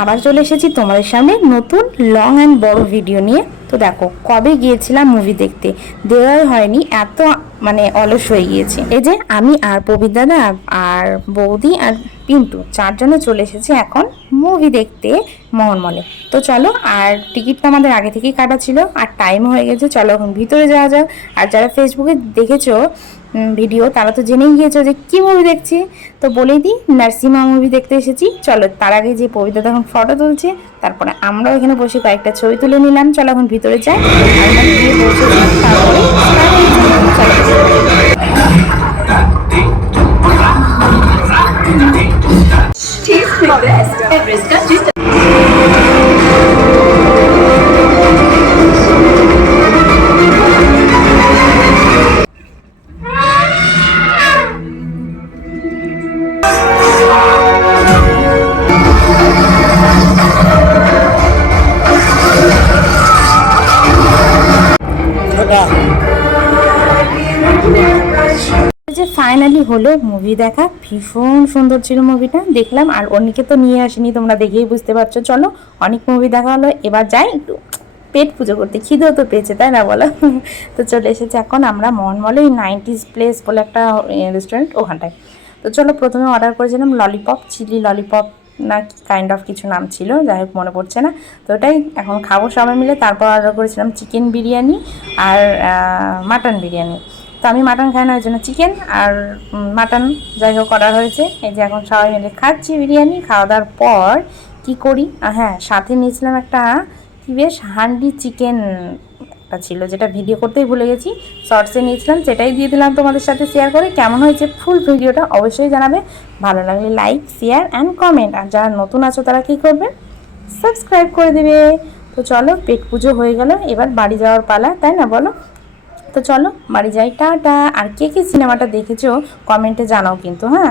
আবার চলে এসেছি তোমাদের সামনে নতুন লং অ্যান্ড বড় ভিডিও নিয়ে। তো দেখো কবে গিয়েছিলাম মুভি দেখতে, দেওয়াই হয়নি, এত মানে অলস হয়ে গিয়েছে। এই যে আমি আর প্রবীর দাদা আর বৌদি আর পিন্টু চারজনে চলে এসেছি এখন মুভি দেখতে মোহনমলে। তো চলো, আর টিকিটটা আমাদের আগে থেকেই কাটা ছিল আর টাইম হয়ে গেছে, চলো এখন ভিতরে যাওয়া যাক। আর যারা ফেসবুকে দেখেছো ভিডিও তারা তো জেনেই গিয়েছো যে কি মুভি দেখছি। তো বলেই দিই, নার্সিমা মুভি দেখতে এসেছি। চলো তার আগে যে পবিত্র এখন ফটো তুলছে, তারপরে আমরাও এখানে বসে কয়েকটা ছবি তুলে নিলাম। চলো এখন ভিতরে যাই। আমরা গিয়ে পৌঁছেছি, তারপরে start হয়েছে। চলো যে ফাইনালি হলো মুভি দেখা, ভীষণ সুন্দর ছিল মুভিটা, দেখলাম। আর অনেকে তো নিয়ে আসেনি, তোমরা দেখেই বুঝতে পারছো। চলো অনেক মুভি দেখা হলো, এবার যাই একটু পেট পুজো করতে, খিদেও তো পেয়েছে তাই না বলো। তো চলে এসেছি এখন আমরা মোহনমলে, ওই 90s প্লেস বলে একটা রেস্টুরেন্ট, ওখানটায়। তো চলো প্রথমে অর্ডার করেছিলাম ললিপপ, চিলি ললিপপ না কাইন্ড অফ কিছু নাম ছিল, যাই হোক মনে পড়ছে না। তো ওটাই এখন খাবো সবাই মিলে। তারপর অর্ডার করেছিলাম চিকেন বিরিয়ানি আর মাটন বিরিয়ানি। তো আমি মাটন খাই না, ওই জন্য চিকেন আর মাটন যাই হোক অর্ডার হয়েছে। এই যে এখন সবাই মিলে খাচ্ছি বিরিয়ানি। খাওয়া দাওয়ার পর কি করি, হ্যাঁ সাথে নিয়েছিলাম একটা কি বেশ হান্ডি চিকেন একটা ছিল, যেটা ভিডিও করতেই ভুলে গেছি, শর্টসে নিয়েছিলাম, সেটাই দিয়ে দিলাম তোমাদের সাথে শেয়ার করে। কেমন হয়েছে ফুল ভিডিওটা অবশ্যই জানাবে, ভালো লাগলে লাইক শেয়ার অ্যান্ড কমেন্ট। আর যারা নতুন আছো তারা কী করবে, সাবস্ক্রাইব করে দেবে। তো চলো পেট পুজো হয়ে গেল, এবার বাড়ি যাওয়ার পালা তাই না বলো। তো চলো বাড়ি যাই, টাটা। আর কে কে সিনেমাটা দেখেছো কমেন্টে জানাও কিন্তু, হ্যাঁ।